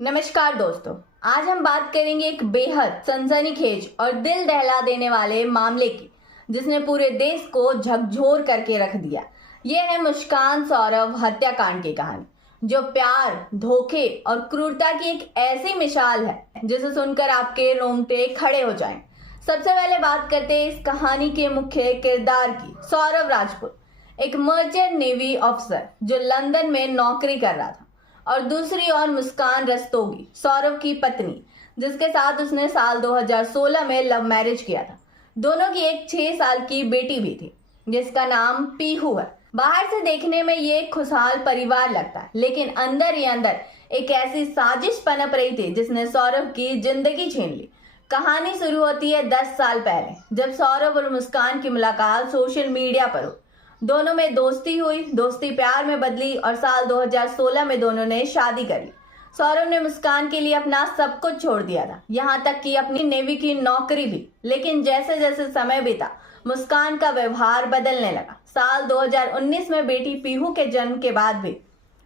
नमस्कार दोस्तों, आज हम बात करेंगे एक बेहद सनसनीखेज और दिल दहला देने वाले मामले की, जिसने पूरे देश को झकझोर करके रख दिया। यह है मुस्कान सौरभ हत्याकांड की कहानी, जो प्यार, धोखे और क्रूरता की एक ऐसी मिसाल है जिसे सुनकर आपके रोंगटे खड़े हो जाएं। सबसे पहले बात करते हैं इस कहानी के मुख्य किरदार की। सौरभ राजपूत एक मर्चेंट नेवी ऑफिसर जो लंदन में नौकरी कर रहा था, और दूसरी ओर मुस्कान रस्तोगी, सौरभ की पत्नी, जिसके साथ उसने साल 2016 में लव मैरिज किया था। दोनों की एक 6 साल की बेटी भी थी, जिसका नाम पीहू है। बाहर से देखने में ये एक खुशहाल परिवार लगता है, लेकिन अंदर ही अंदर एक ऐसी साजिश पनप रही थी जिसने सौरभ की जिंदगी छीन ली। कहानी शुरू होती है 10 साल पहले, जब सौरभ और मुस्कान की मुलाकात सोशल मीडिया पर हुई। दोनों में दोस्ती हुई, दोस्ती प्यार में बदली और साल 2016 में दोनों ने शादी कर ली। सौरभ ने मुस्कान के लिए अपना सब कुछ छोड़ दिया था, यहाँ तक कि अपनी नेवी की नौकरी भी। लेकिन जैसे जैसे समय बीता, मुस्कान का व्यवहार बदलने लगा। साल 2019 में बेटी पीहू के जन्म के बाद भी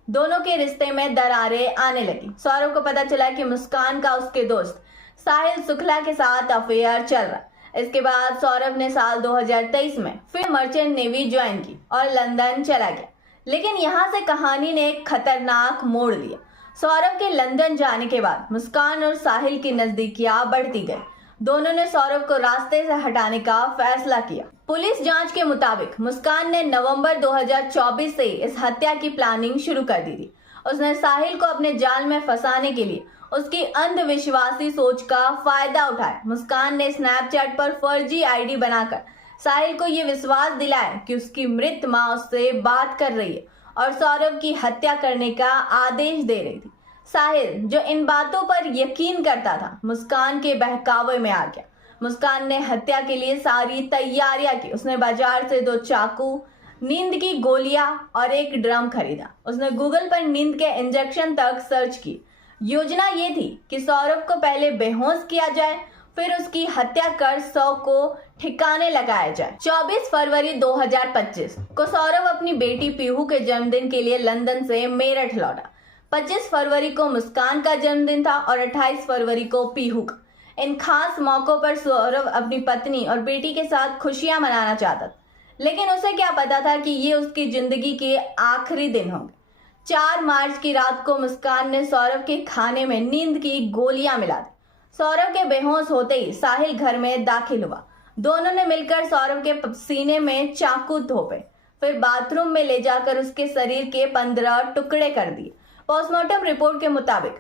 दोनों के रिश्ते में दरारें आने लगी। सौरभ को पता चला कि मुस्कान का उसके दोस्त साहिल शुक्ला के साथ अफेयर चल रहा। इसके बाद सौरभ ने साल 2023 में फिर मर्चेंट नेवी ज्वाइन की और लंदन चला गया। लेकिन यहाँ से कहानी ने एक खतरनाक मोड़ लिया। सौरभ के लंदन जाने के बाद मुस्कान और साहिल की नजदीकियां बढ़ती गई। दोनों ने सौरभ को रास्ते से हटाने का फैसला किया। पुलिस जांच के मुताबिक मुस्कान ने नवंबर 2024 से इस हत्या की प्लानिंग शुरू कर दी थी। उसने साहिल को अपने जाल में फंसाने के लिए उसकी अंधविश्वासी सोच का फायदा उठाया। मुस्कान ने स्नैपचैट पर फर्जी आईडी बनाकर साहिल को यह विश्वास दिलाया कि उसकी मृत मां उससे बात कर रही है और सौरभ की हत्या करने का आदेश दे रही थी। साहिल, जो इन बातों पर यकीन करता था, मुस्कान के बहकावे में आ गया। मुस्कान ने हत्या के लिए सारी तैयारियां की। उसने बाजार से 2 चाकू, नींद की गोलियां और एक ड्रम खरीदा। उसने गूगल पर नींद के इंजेक्शन तक सर्च की। योजना ये थी कि सौरभ को पहले बेहोश किया जाए, फिर उसकी हत्या कर 100 को ठिकाने लगाया जाए। 24 फरवरी 2025 को सौरभ अपनी बेटी पीहू के जन्मदिन के लिए लंदन से मेरठ लौटा। 25 फरवरी को मुस्कान का जन्मदिन था और 28 फरवरी को पीहू का। इन खास मौकों पर सौरभ अपनी पत्नी और बेटी के साथ खुशियां मनाना चाहता था, लेकिन उसे क्या पता था कि ये उसकी जिंदगी के आखिरी दिन होंगे। 4 मार्च की रात को मुस्कान ने सौरभ के खाने में नींद की गोलियां मिला दी। सौरभ के बेहोश होते ही साहिल घर में दाखिल हुआ। दोनों ने मिलकर सौरभ के सीने में चाकू थोपे, फिर बाथरूम में ले जाकर उसके शरीर के 15 टुकड़े कर दिए। पोस्टमार्टम रिपोर्ट के मुताबिक